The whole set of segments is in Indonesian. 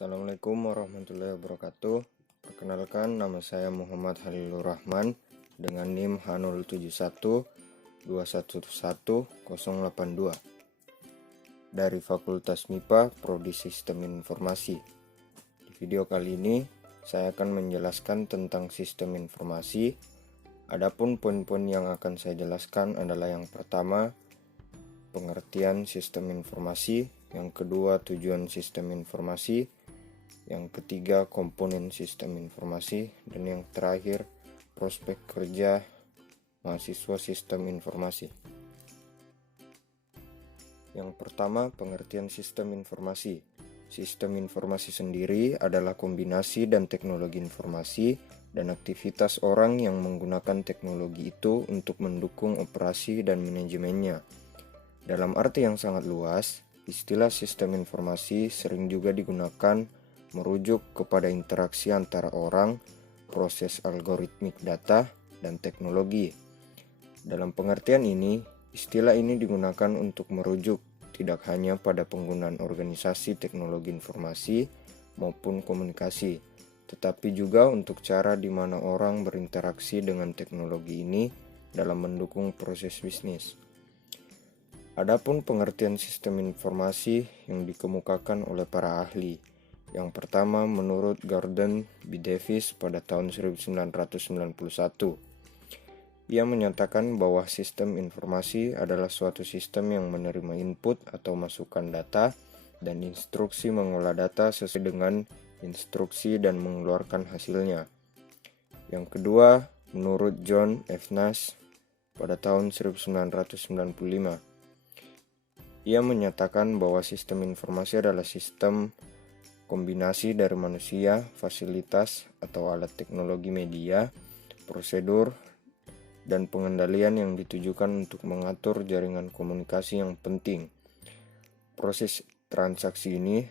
Assalamualaikum warahmatullahi wabarakatuh. Perkenalkan, nama saya Muhammad Halilur Rahman dengan NIM H071211082 dari Fakultas MIPA Prodi Sistem Informasi. Di video kali ini saya akan menjelaskan tentang sistem informasi. Adapun poin-poin yang akan saya jelaskan adalah yang pertama, pengertian sistem informasi, yang kedua tujuan sistem informasi, yang ketiga komponen sistem informasi, dan yang terakhir prospek kerja mahasiswa sistem informasi. Yang pertama, pengertian sistem informasi. Sistem informasi sendiri adalah kombinasi dan teknologi informasi dan aktivitas orang yang menggunakan teknologi itu untuk mendukung operasi dan manajemennya. Dalam arti yang sangat luas, istilah sistem informasi sering juga digunakan merujuk kepada interaksi antara orang, proses algoritmik data, dan teknologi. Dalam pengertian ini, istilah ini digunakan untuk merujuk tidak hanya pada penggunaan organisasi teknologi informasi maupun komunikasi, tetapi juga untuk cara di mana orang berinteraksi dengan teknologi ini dalam mendukung proses bisnis. Adapun pengertian sistem informasi yang dikemukakan oleh para ahli. Yang pertama, menurut Gordon B. Davis pada tahun 1991. Ia menyatakan bahwa sistem informasi adalah suatu sistem yang menerima input atau masukan data dan instruksi mengolah data sesuai dengan instruksi dan mengeluarkan hasilnya. Yang kedua, menurut John F. Nash pada tahun 1995. Ia menyatakan bahwa sistem informasi adalah sistem kombinasi dari manusia, fasilitas atau alat teknologi media, prosedur, dan pengendalian yang ditujukan untuk mengatur jaringan komunikasi yang penting. Proses transaksi ini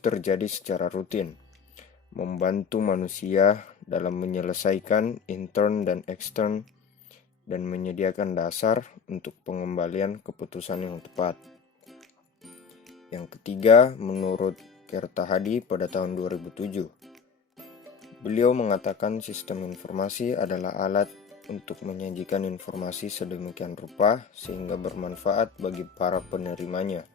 terjadi secara rutin, membantu manusia dalam menyelesaikan intern dan extern, dan menyediakan dasar untuk pengembalian keputusan yang tepat. Yang ketiga, menurut Kertahadi pada tahun 2007. Beliau mengatakan sistem informasi adalah alat untuk menyajikan informasi sedemikian rupa sehingga bermanfaat bagi para penerimanya.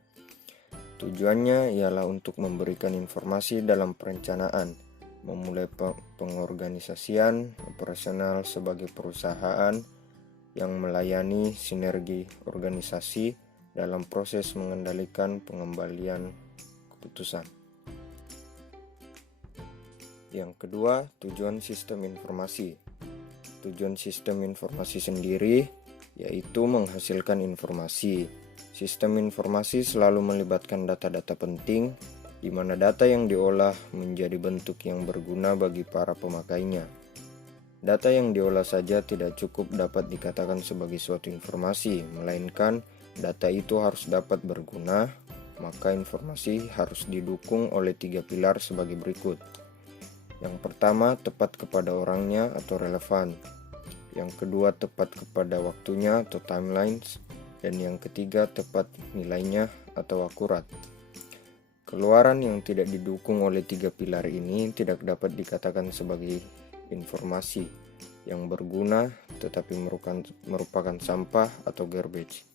Tujuannya ialah untuk memberikan informasi dalam perencanaan, memulai pengorganisasian operasional sebagai perusahaan yang melayani sinergi organisasi dalam proses mengendalikan pengembalian keputusan. Yang kedua, tujuan sistem informasi. Tujuan sistem informasi sendiri yaitu menghasilkan informasi. Sistem informasi selalu melibatkan data-data penting, di mana data yang diolah menjadi bentuk yang berguna bagi para pemakainya. Data yang diolah saja tidak cukup dapat dikatakan sebagai suatu informasi, melainkan data itu harus dapat berguna, maka informasi harus didukung oleh 3 pilar sebagai berikut. Yang pertama, tepat kepada orangnya atau relevan. Yang kedua, tepat kepada waktunya atau timelines. Dan yang ketiga, tepat nilainya atau akurat. Keluaran yang tidak didukung oleh 3 pilar ini tidak dapat dikatakan sebagai informasi yang berguna, tetapi merupakan sampah atau garbage.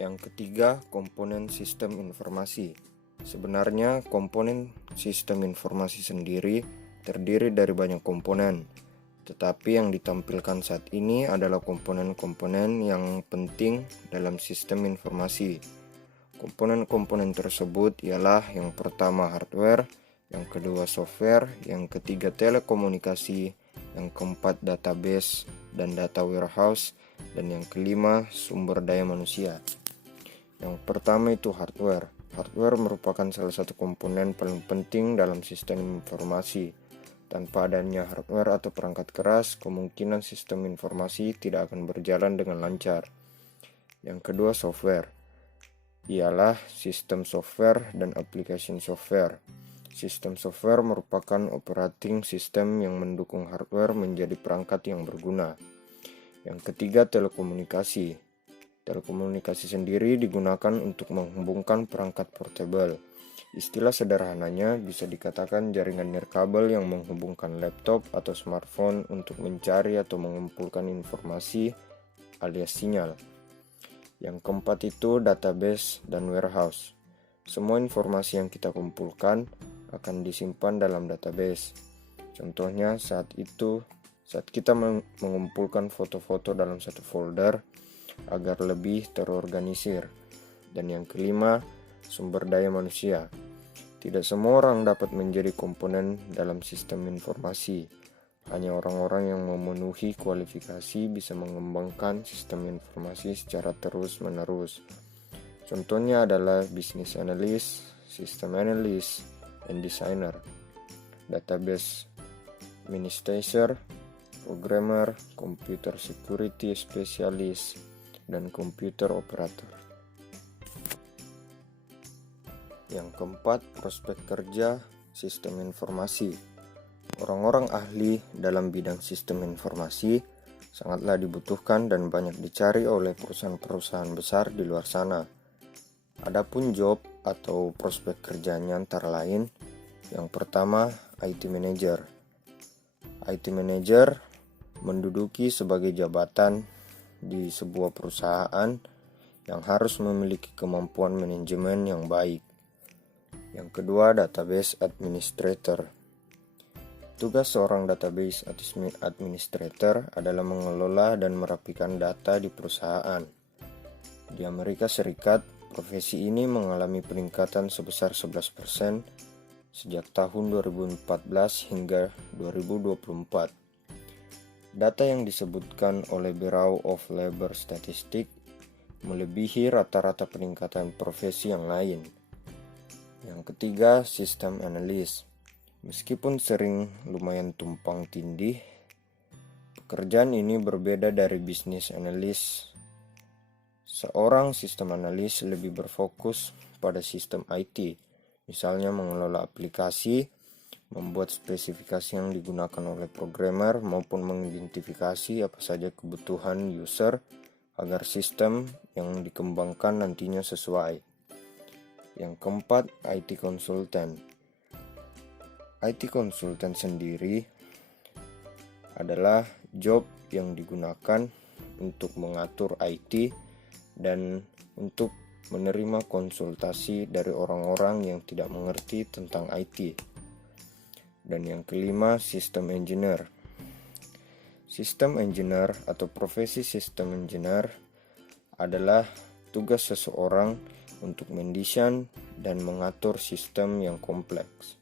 Yang ketiga, komponen sistem informasi. Sebenarnya komponen sistem informasi sendiri terdiri dari banyak komponen, tetapi yang ditampilkan saat ini adalah komponen-komponen yang penting dalam sistem informasi. Komponen-komponen tersebut ialah yang pertama hardware, yang kedua software, yang ketiga telekomunikasi, yang keempat database dan data warehouse, dan yang kelima sumber daya manusia. Yang pertama itu hardware. Hardware merupakan salah satu komponen paling penting dalam sistem informasi. Tanpa adanya hardware atau perangkat keras, kemungkinan sistem informasi tidak akan berjalan dengan lancar. Yang kedua software. Ialah sistem software dan application software. Sistem software merupakan operating system yang mendukung hardware menjadi perangkat yang berguna. Yang ketiga telekomunikasi. Telekomunikasi sendiri digunakan untuk menghubungkan perangkat portable. Istilah sederhananya bisa dikatakan jaringan nirkabel yang menghubungkan laptop atau smartphone untuk mencari atau mengumpulkan informasi alias sinyal. Yang keempat itu database dan warehouse. Semua informasi yang kita kumpulkan akan disimpan dalam database. Contohnya saat kita mengumpulkan foto-foto dalam satu folder agar lebih terorganisir. Dan yang kelima, sumber daya manusia. Tidak semua orang dapat menjadi komponen dalam sistem informasi. Hanya orang-orang yang memenuhi kualifikasi bisa mengembangkan sistem informasi secara terus-menerus. Contohnya adalah business analyst, system analyst, and designer, database administrator, programmer, computer security specialist, dan komputer operator. Yang keempat, prospek kerja sistem informasi. Orang-orang ahli dalam bidang sistem informasi sangatlah dibutuhkan dan banyak dicari oleh perusahaan-perusahaan besar di luar sana. Adapun job atau prospek kerjanya antara lain, yang pertama IT manager. IT manager menduduki sebagai jabatan di sebuah perusahaan yang harus memiliki kemampuan manajemen yang baik. Yang kedua, database administrator. Tugas seorang database administrator adalah mengelola dan merapikan data di perusahaan. Di Amerika Serikat, profesi ini mengalami peningkatan sebesar 11% sejak tahun 2014 hingga 2024. Data yang disebutkan oleh Bureau of Labor Statistics melebihi rata-rata peningkatan profesi yang lain. Yang ketiga, sistem analis. Meskipun sering lumayan tumpang tindih, pekerjaan ini berbeda dari bisnis analis. Seorang sistem analis lebih berfokus pada sistem IT, misalnya mengelola aplikasi, membuat spesifikasi yang digunakan oleh programmer maupun mengidentifikasi apa saja kebutuhan user agar sistem yang dikembangkan nantinya sesuai. Yang keempat, IT consultant. IT consultant sendiri adalah job yang digunakan untuk mengatur IT dan untuk menerima konsultasi dari orang-orang yang tidak mengerti tentang IT. Dan yang kelima, system engineer. System engineer atau profesi system engineer adalah tugas seseorang untuk mendesain dan mengatur sistem yang kompleks.